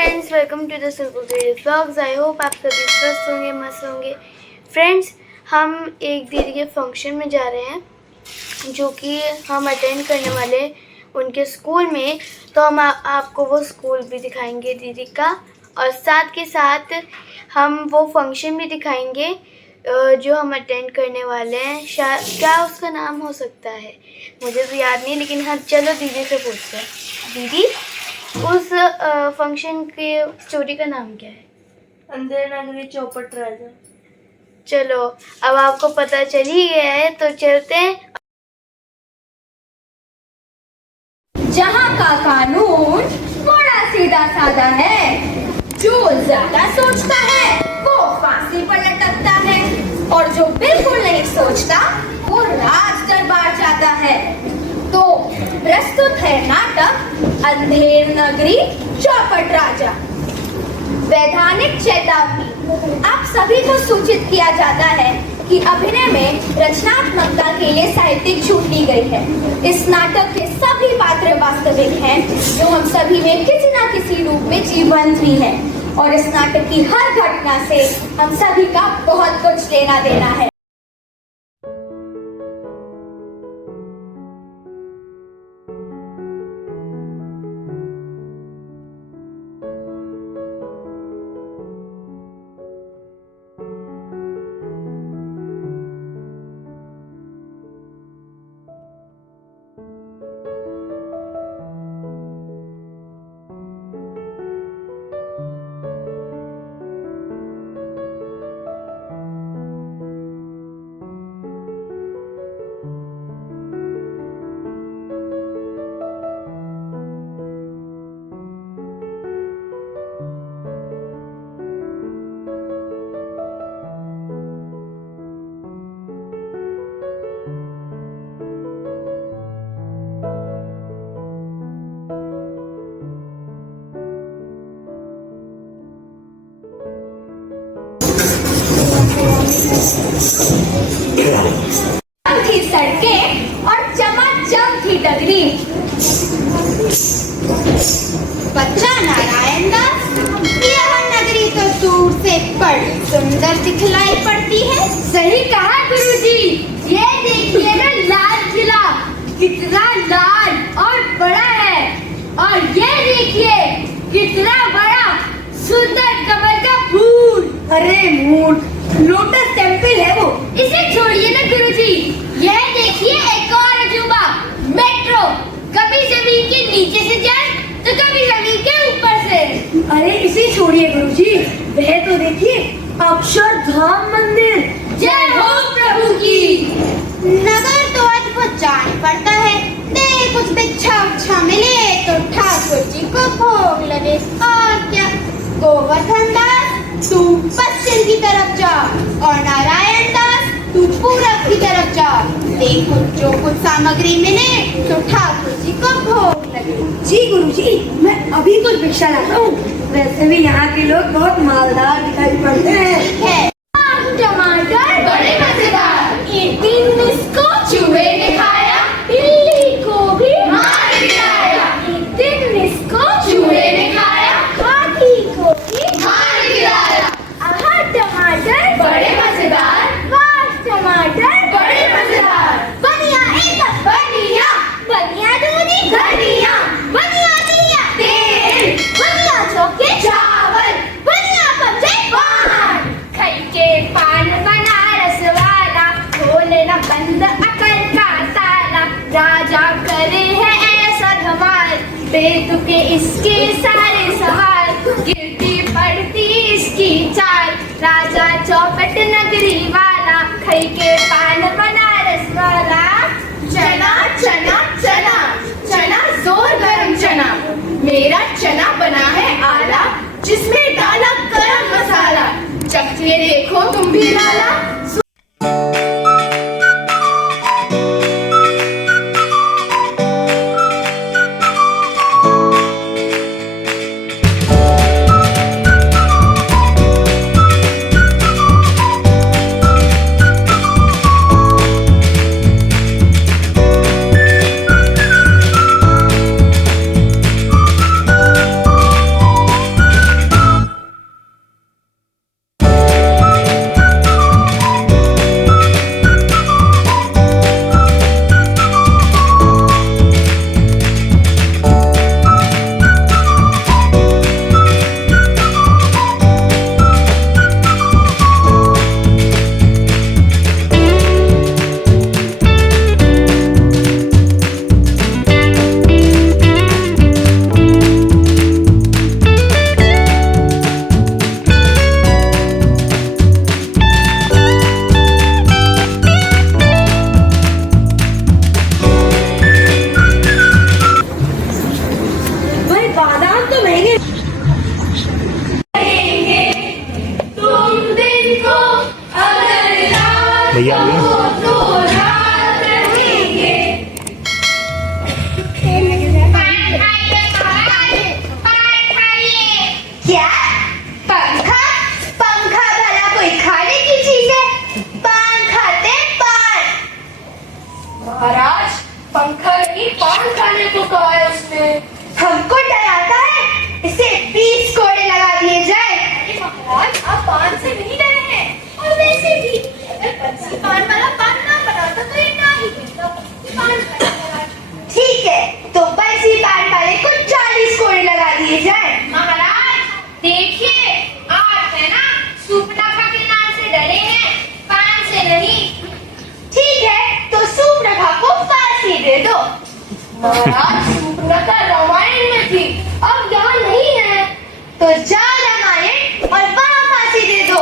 Friends, welcome to the simple creative vlogs. I hope आप सभी स्वस्थ होंगे, मस्त होंगे। फ्रेंड्स, हम एक दीदी के फंक्शन में जा रहे हैं जो कि हम अटेंड करने वाले उनके स्कूल में। तो हम आपको वो स्कूल भी दिखाएंगे दीदी का, और साथ के साथ हम वो फंक्शन भी दिखाएंगे जो हम अटेंड करने वाले हैं। क्या उसका नाम हो सकता है मुझे तो याद नहीं, लेकिन हाँ चलो दीदी से पूछते हैं। दीदी, उस फंक्शन के स्टोरी का नाम क्या है? अंधेर नगरी चौपट राजा। चलो, अब आपको पता चल ही गया है तो चलते हैं। जहाँ का कानून बड़ा सीधा साधा है, जो ज्यादा सोचता है वो फांसी पर लटकता है, और जो बिल्कुल नहीं सोचता वो राज दरबार जाता है। तो प्रस्तुत है नाटक अंधेर नगरी चौपट राजा। वैधानिक चेतावनी, आप सभी को सूचित किया जाता है कि अभिनय में रचनात्मकता के लिए साहित्यिक छूट दी गई है। इस नाटक के सभी पात्र वास्तविक हैं, जो हम सभी में किसी न किसी रूप में जीवंत भी हैं, और इस नाटक की हर घटना से हम सभी का बहुत कुछ लेना देना है। थी सड़कें और चमाचम थी डगरी। बच्चा नारायण दास, यह नगरी तो दूर से बड़ी सुंदर दिखलाई पड़ती है। सही कहा गुरुजी। ये देखिए ना लाल किला, कितना लाल और बड़ा है, और ये देखिए कितना बड़ा सुंदर कमल का फूल। अरे मूर्ख, लोटस टेम्पल है वो। इसे छोड़िए ना गुरुजी। यह देखिए एक और अजूबा, मेट्रो। कभी जमीन के नीचे से जाए तो कभी जमीन के ऊपर से। अरे इसे छोड़िए गुरुजी, वह तो देखिए अक्षरधाम मंदिर। जय हो प्रभु की। नगर तो अद्भुत जान पड़ता है। दे कुछ भिक्षा उच्छा मिले तो ठाकुर जी को भोग लगे। और क्या, गोवर्धन दास तू पश्चिम की तरफ जा, और नारायण दास तू पूरब की तरफ जा। देखो जो कुछ सामग्री मिले तो ठाकुर जी को भोग लगे। जी गुरुजी, मैं अभी कुछ भिक्षा लाता हूँ। वैसे भी यहाँ के लोग बहुत मालदार दिखाई पड़ते हैं। ठीक है। टमाटर बड़े मजेदार। एक दिन इसको चूहे ने खाया, बिल्ली को भी मार गिराया। एक दिन इसको चूहे ने खाया, हाथी को भी मार गिराया। आहा टमाटर बड़े मजेदार, वाह टमाटर बड़े मजेदार। बनिया एक बनिया, बनिया दूनी धनिया, बनिया दिया तेल, बनिया चौके चावल, बनिया पंजे पान। खाई के पान बनारस वाला, खोले न बंद अकल का ताला। राजा करे है ऐसा धमाल, बेतुके इसके सारे सवाल, गिरती पड़ती इसकी चाल। राजा चौपट नगरी वाला, खाई के पान बनारस वाला। चना चना चना चना, जोर गरम चना, मेरा चना बना है आला, जिसमें डाला गरम मसाला। चख के देखो तुम भी लाला। क्या? पंखा? पंखा भला कोई खाने की चीज है? पान खाते पान। महाराज पंखा नहीं पान खाने को कहा है उसने। हमको डराता है, इसे 20 कोड़े लगा दिए जाए। अरे महाराज आप पान से नहीं डरे हैं, और वैसे भी अगर बंसी पान वाला पान ना बनाता तो ये ना ही कहता कि पान खाने लगा। ठीक है, तो बंसी पान वाले को 40 कोड़े लगा दिए जाए। महाराज देखिए आप है ना सूपनाखा के नाम से डरे हैं, पान से नहीं। ठीक है, तो सूर्पनखा को फांसी दे दो। महाराज सूपनाखा रामायण में थी, अब यहाँ नहीं है। तो जाओ रामायण और वहाँ फांसी दे दो।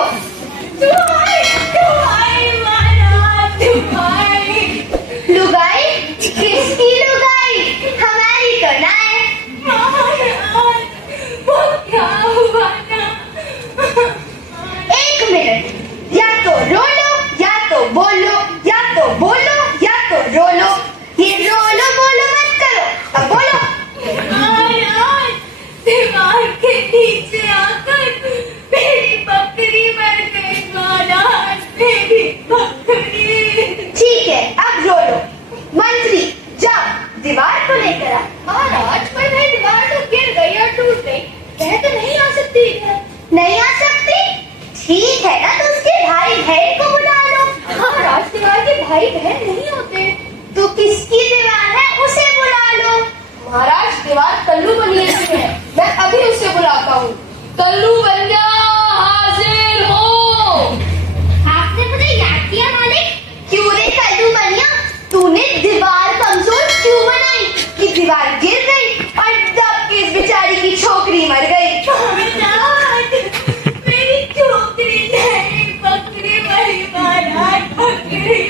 दुहाई दुहाई महाराज दुहाई। लुगाई? किसकी लुगाई? हमारी तो ना है। महाराज वो क्या हुआ ना। 1 मिनट, या तो रो लो या तो बोलो, या तो बोलो या तो रो लो। ये रोलो बोलो मत करो, अब बोलो। महाराज दीवार के नीचे आकर मेरी बकरी मर गई। महाराज मेरी बकरी। ठीक है, अब रो लो। मंत्री जाओ दीवार को लेकर आ। महाराज पर वह दीवार तो गिर गई और टूट गई, वह तो नहीं आ सकती है। नहीं आ सकती? ठीक है ना, तो उसके भाई बहन को बुला लो। महाराज दीवार के भाई बहन नहीं होते। तो किसकी दीवार है उसे बुला लो। महाराज दीवार कल्लू बनिए की है, मैं अभी उसे बुलाता हूँ। कल्लू बनिया हाजिर हो। आपने मुझे याद किया मालिक? क्यों रे कल्लू बनिया, तूने दीवार कमजोर क्यों बनाई कि दीवार गिर गई और दब के इस बेचारी की छोकरी मर गई। मेरी छोकरी नहीं बकरी मरी। महाराज बकरी।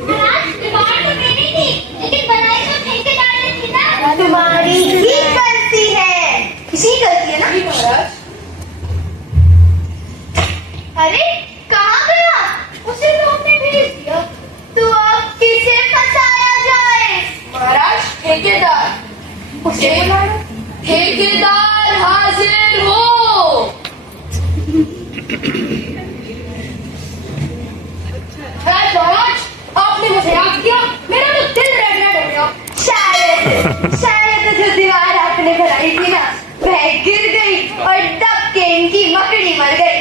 महाराज दीवार तो मेरी थी, लेकिन बनाई तो ठेके डाली थी ना। तुम्हारी ही गलती है। किसी गलती है ना? महाराज अरे कहाँ गया? उसे तो हमने भेज दिया। तो अब किसे फंसाया जाए? महाराज ठेकेदार। उसे बुला लो। ठेकेदार हाजिर हो। महाराज आपने मुझे याद किया, मेरा तो दिल रेड हो गया। शायद जो दीवार आपने बनाई थी ना, वह गिर गई और दब के इनकी मकड़ी मर गई।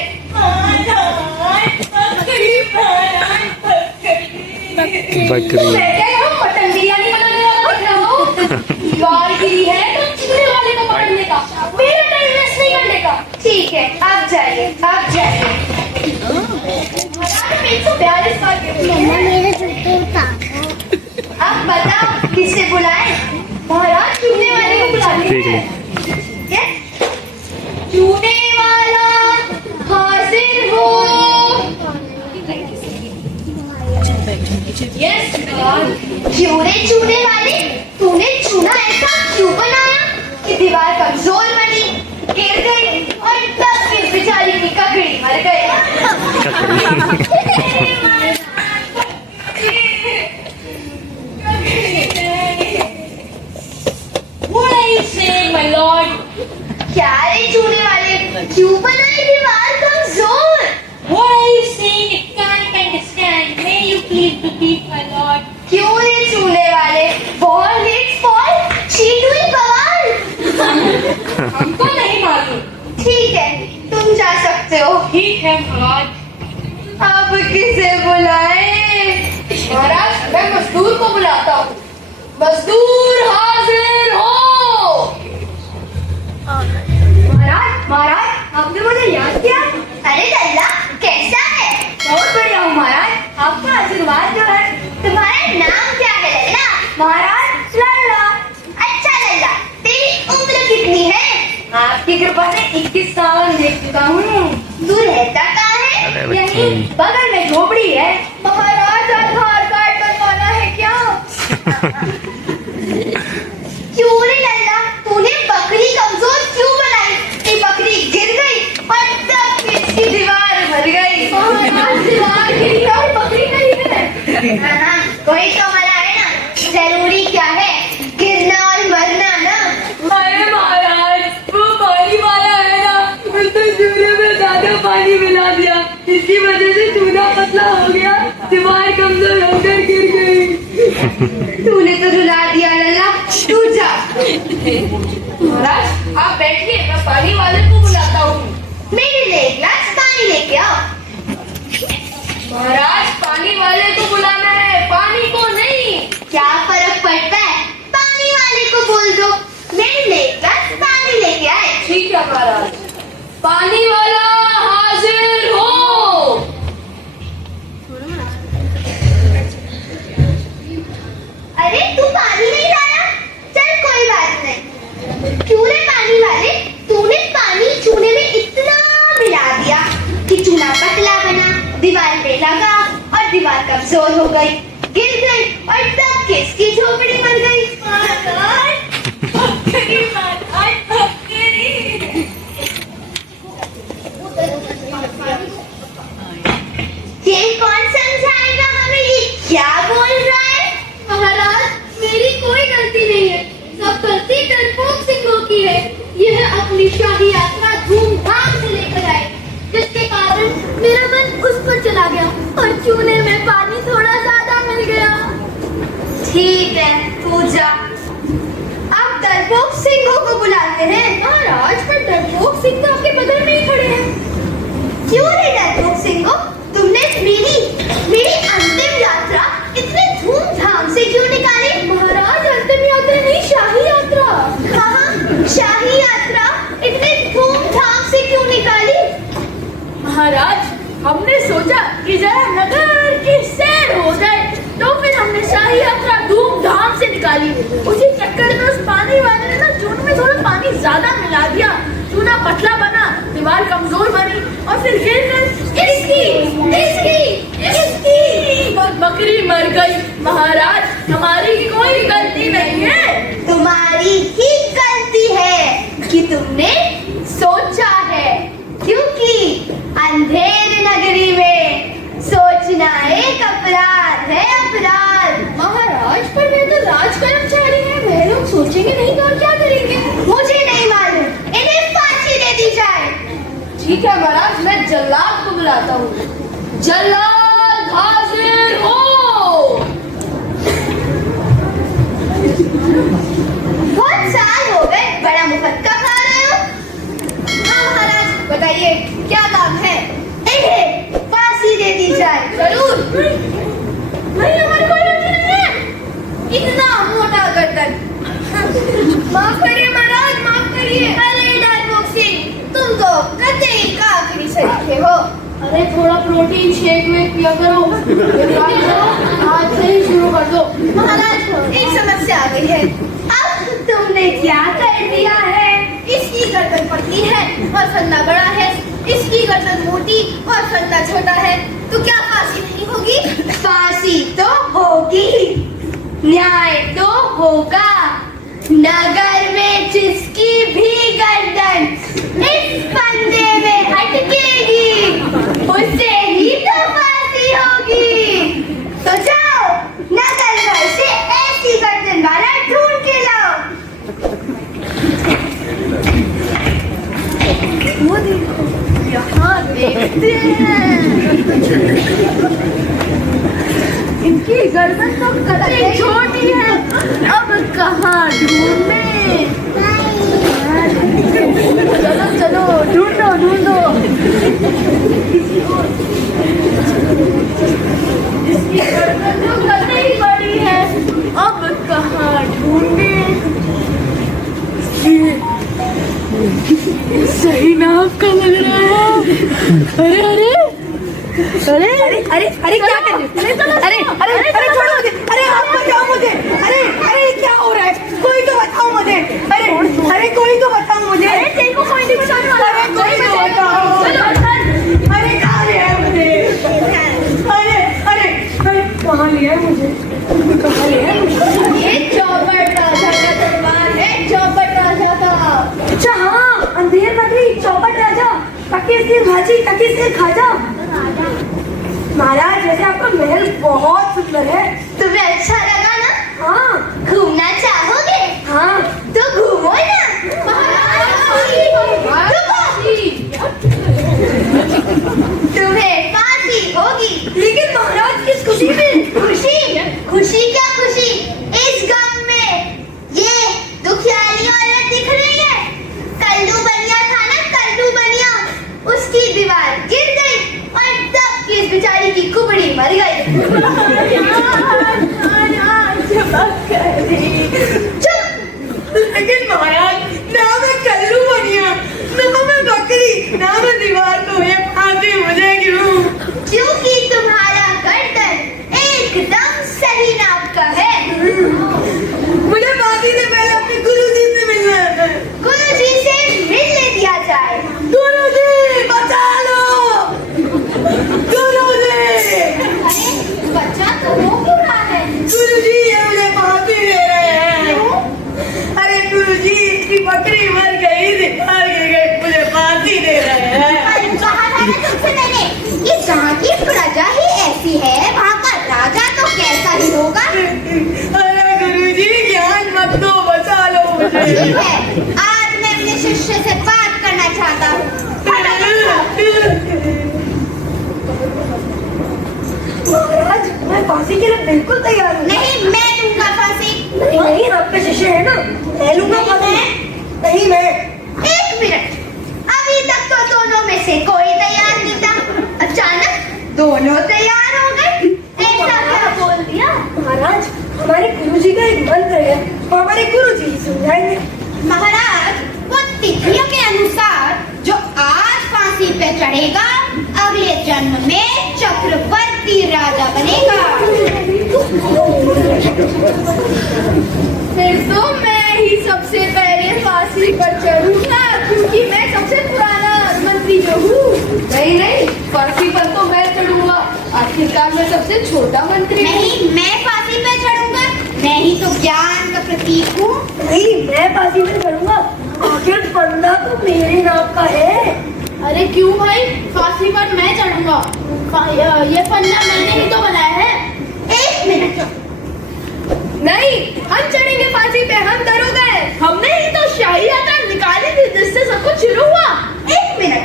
बकरी मटन बिरयानी बनाने वाला दिख रहा हो। दीवार गिरी है तो चिकने वाले को पकड़ने का, मेरा टाइम वेस्ट नहीं करने का। ठीक है, आप जाइए, आप जाइए। 142 बार अब बताओ किसे बुलाएं? महाराज चूने वाले को बुलाते ठीक है। क्या? चूने वाला हाजिर हो। यस क्यों रे चूने वाले, तूने चूना ऐसा क्यों बनाया कि दीवार कमजोर बनी, गिर गई और दब के इस बेचारी की ककड़ी मर गई। What are you saying, my lord? क्या रे चूने वाले, क्यों बनाई दीवार कमजोर? What are you saying? It can't understand. May you please repeat, my lord? क्यों रे चूने वाले, बॉल हिट फॉल, शीट हुई बवाल। हमको नहीं मालूम। ठीक है, तुम जा सकते हो। ठीक है महाराज। अब किसे बुलाएं? महाराज मैं मजदूर को बुलाता हूँ। मजदूर हाजिर हो। महाराज महाराज आपने मुझे याद किया? अरे लल्ला कैसा है? बहुत बढ़िया हूँ महाराज, आपका आशीर्वाद जो है। तुम्हारा नाम क्या है लल्ला? महाराज लल्ला। अच्छा लल्ला, तेरी उम्र कितनी है? आपकी कृपा से 21 साल देख चुका हूँ। तू रहता कहाँ है? अरे यहीं बच्ची। बगल में झोपड़ी है। महाराज आधार कार्ड बनवाना है क्या? क्यों रे लल्ला, तूने बकरी कमजोर क्यों बनाई? ये बकरी गिर गई और दब के इसकी दीवार मर गई। महाराज दीवार गिरी और बकरी नहीं है। हाँ, कोई तो मरा है ना, जरूरी क्या है गिरना और मरना ना। अरे महाराज वो बड़ी तूने तो रुला दिया लल्ला, तू जा। महाराज आप बैठिए, मैं पानी वाले को बुलाता हूँ। मेरे लिए एक गिलास पानी लेके आओ। महाराज पानी वाले को बुलाना है, पानी को नहीं। क्या फर्क पड़ता है, पानी वाले को बोल दो। मेरे लिए एक गिलास पानी लेके आए। ठीक है महाराज। पानी वाला हाजिर हो। अरे तू पानी नहीं लाया, चल कोई बात नहीं। क्यों रे पानी वाले, तूने पानी चूने में इतना मिला दिया कि चूना पतला बना, दीवार पे लगा और दीवार कमजोर हो गई, गिर गई और तब किसकी झोपड़ी बन गई। ये कौन समझाएगा हमें ये क्या बोल रहा है। महाराज मेरी कोई गलती नहीं है, सब गलती डरपोक सिंह की है। यह अपनी शाही यात्रा धूमधाम से लेकर आए, जिसके कारण मेरा मन उस पर चला गया और चूने में पानी थोड़ा ज्यादा मिल गया। ठीक है, तू जा। अब डरपोक सिंहों को बुलाते हैं। महाराज पर डरपोक सिंह तो आपके बगल में ही खड़े हैं। क्यों रे डरपोक सिंह, तुमने मेरी अंतिम यात्रा इतने धूमधाम से क्यों निकाली। महाराज अंतिम यात्रा नहीं, शाही यात्रा। हाँ, शाही यात्रा इतने धूमधाम से क्यों निकाली। महाराज हमने सोचा कि जरा नगर की सैर हो जाए, तो फिर हमने शाही यात्रा धूमधाम से निकाली। उसी चक्कर में उस पानी वाले ने ना चून में थोड़ा पानी ज्यादा मिला दिया, चूना पतला बना, दीवार कमजोर बनी और फिर गिर कर इसकी बकरी मर गई। महाराज हमारी कोई गलती नहीं है। तुम्हारी ही गलती है कि तुमने सोचा है, क्योंकि अंधेर नगरी में सोचना एक अपराध है, अपराध। महाराज पर वे तो राज कर्मचारी हैं, वे लोग सोचेंगे नहीं तो और क्या करेंगे। मुझे नहीं मालूम, इन्हें फांसी दे दी जाए। ठीक है महाराज, मैं जल्लाद को बुलाता हूँ। जल्लाद हाजिर हो। बहुत साल हो गए, बड़ा मुफक्का खा रहे हो। हाँ महाराज, बताइए क्या काम है। इन्हें फांसी दे दी जाए। जरूर। नहीं हमारी कोई गलती नहीं है। इतना मोटा गर्दन। माफ करिए महाराज, माफ करिए। अरे डरपोक सिंह, तुम तो कतई काफिरी सरीखे हो। अरे थोड़ा प्रोटीन शेक में पिया करो, आज से ही शुरू कर दो। महाराज एक समस्या आ गई है। अब तुमने क्या कर दिया है। इसकी गर्दन पतली है और फंदा बड़ा है, इसकी गर्दन मोटी और फंदा छोटा है, तो क्या फांसी नहीं होगी। फांसी तो होगी, न्याय तो होगा। नगर में जिसकी भी गर्दन इस फंदे में अटकेगी, उससे ही तो फांसी होगी। तो जाओ नगर भर से ऐसी गर्दन वाला ढूंढ के लाओ। वो देखो, यहाँ देखते हैं। इनकी गर्दन तो कतई छोटी है, अब कहाँ ढूंढे। चलो चलो ढूंढो ढूंढो। इसकी गर्दन तो कतई बड़ी है, अब कहाँ ढूंढे। सही नाप का लग रहा है। अरे अरे अरे अरे अरे अरे क्या कर रहे हो? अरे अरे अरे छोड़ो मुझे। अरे आप बचाओ मुझे। अरे अरे क्या हो रहा है? कोई तो बताओ मुझे। अरे अरे कोई तो बताओ मुझे। अरे तेरे को कोई नहीं बचाने वाला। अरे कोई तो बताओ। अरे कहाँ लिया है मुझे? अरे अरे अरे कहाँ लिया है मुझे? कहाँ लिया है मुझे? ये चौपट राजा का दरबार है, चौपट राजा का। अच्छा हाँ, अंधेर नगरी, चौपट राजा, टकी सिर भाजी, टकी सिर खाजा। महाराज वैसे आपका महल बहुत सुंदर है। तुम्हें अच्छा लगा ना। हाँ घूमना चाहोगे? हाँ तो घूमो ना। तुम्हें फांसी होगी। लेकिन महाराज किस खुशी में? खुशी? खुशी क्या खुशी? ना मैं दीवार को ये फांसी मुझे क्यों? क्योंकि तुम्हारा गर्दन एकदम सही नाप का है। मुझे फांसी से पहले अपने गुरुजी से मिलना है। गुरुजी से मिलने दिया जाए। गुरुजी बचा लो, गुरुजी। अरे बच्चा तो रो क्यों रहा है? गुरुजी ये मुझे फांसी दे रहे हैं। अरे गुरुजी इसकी बकरी मर गई थी, मर गई, मुझे फांसी दे रहे हैं। अरे कहा था ना तुमसे मैंने कि जहाँ की प्रजा ही ऐसी है वहाँ का राजा तो कैसा ही होगा। अरे गुरुजी ज्ञान मत दो, बचा लो मुझे। ठीक है, आज मैं अपने शिष्य से बात करना चाहता हूँ। महाराज मैं फांसी के लिए बिल्कुल तैयार हूँ। नहीं, मैं दूंगा फांसी। नहीं नहीं, आपके शिष्य है ना, मैं लूंगा फांसी। नहीं मैं। एक मिनट, अभी तक तो दोनों में से कोई तैयार नहीं था, अचानक दोनों तैयार हो गए। ऐसा क्या बोल दिया? महाराज हमारे गुरुजी का एक मंत्र है, वो हमारे गुरुजी समझाएंगे। महाराज, वो तिथियों के अनुसार जो आज फांसी पे चढ़ेगा अगले जन्म में चक्रवर्ती राजा बनेगा। फिर तो मैं ही सबसे पहले फांसी पर चढ़ूंगा, क्योंकि मैं सबसे पुराना मंत्री जो हूँ। नहीं नहीं, फांसी पर तो मैं चढ़ूंगा, आखिरकार मैं सबसे छोटा मंत्री हूँ। नहीं, मैं फांसी पे चढ़ूंगा, मैं ही तो ज्ञान का प्रतीक हूँ। नहीं मैं फांसी में चढ़ूंगा, आखिर फंदा तो मेरे नाम का है। अरे क्यों भाई, फांसी पर मैं चढ़ूंगा, ये फंदा मैंने ही तो बनाया है। एक मिनट, नहीं, हम चढ़ेंगे फांसी पे, हम दरोगा हैं। हमने ही तो शाही यात्रा निकाली थी जिससे सब कुछ शुरू हुआ। एक मिनट,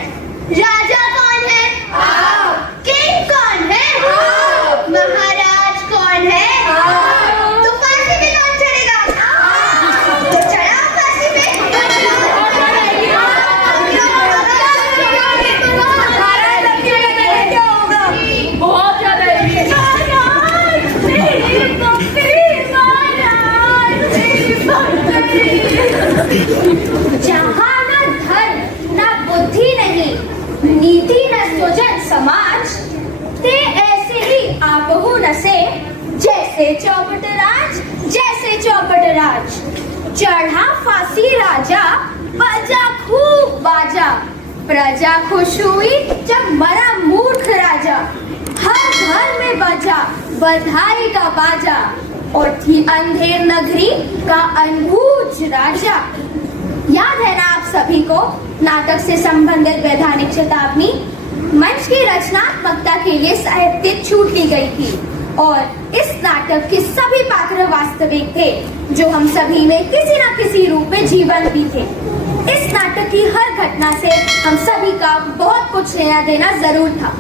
राजा कौन है? आप। किंग कौन है? आप। महाराज कौन है? आप। तो फांसी पे कौन चढ़ेगा? तो चढ़ा फांसी पे। बहुत ज्यादा जहाँ न धर्म न बुद्धि नहीं, नीति न सुजन समाज, ते ऐसे ही आपहु नसे, जैसे चौपट राज। चढ़ा फांसी राजा, बजा खूब बाजा, प्रजा खुश हुई जब मरा मूर्ख राजा। हर घर में बजा बधाई का बाजा, और थी अंधेर नगरी का अनबूझ राजा। याद है ना आप सभी को नाटक से संबंधित वैधानिक चेतावनी? मंच की रचनात्मकता के लिए साहित्य छूट दी गई थी, और इस नाटक के सभी पात्र वास्तविक थे, जो हम सभी में किसी न किसी रूप में जीवन भी थे। इस नाटक की हर घटना से हम सभी का बहुत कुछ लेना देना जरूर था।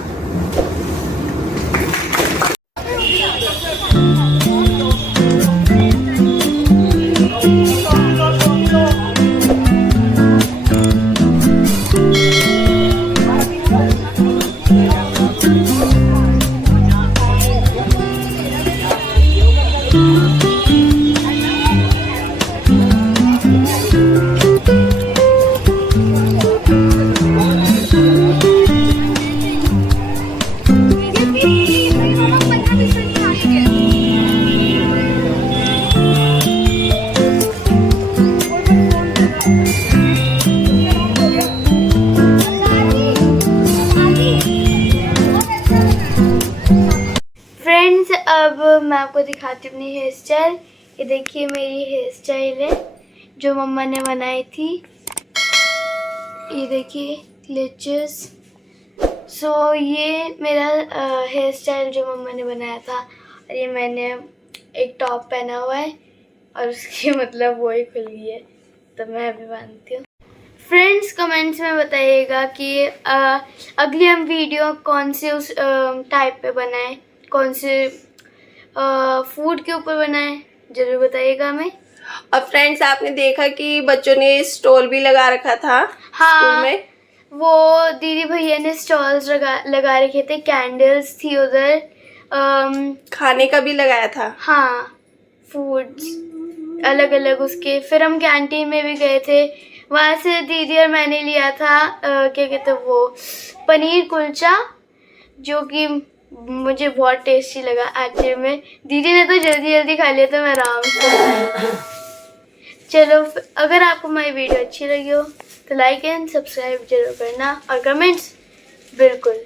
अब मैं आपको दिखाती हूँ अपनी हेयर स्टाइल। ये देखिए मेरी हेयर स्टाइल है जो मम्मा ने बनाई थी। ये देखिए ग्लिचेस। सो ये मेरा हेयर स्टाइल जो मम्मा ने बनाया था, और ये मैंने एक टॉप पहना हुआ है और उसकी मतलब वो ही खुल गई है, तो मैं अभी बांधती हूँ। फ्रेंड्स कमेंट्स में बताइएगा कि अगली हम वीडियो कौन से उस टाइप पे बनाएं, कौन से फूड के ऊपर बनाएं, ज़रूर बताइएगा हमें। और फ्रेंड्स आपने देखा कि बच्चों ने स्टॉल भी लगा रखा था स्कूल में। वो दीदी भैया ने स्टॉल्स लगा रखे थे, कैंडल्स थी उधर, खाने का भी लगाया था। हाँ फूड्स अलग अलग उसके। फिर हम कैंटीन में भी गए थे, वहाँ से दीदी और मैंने लिया था क्या कहते हैं वो पनीर कुलचा, जो कि मुझे बहुत टेस्टी लगा एक्चुअली में। दीदी ने तो जल्दी जल्दी खा लिया तो मैं आराम से। चलो अगर आपको हमारी वीडियो अच्छी लगी हो तो लाइक एंड सब्सक्राइब जरूर करना और कमेंट्स बिल्कुल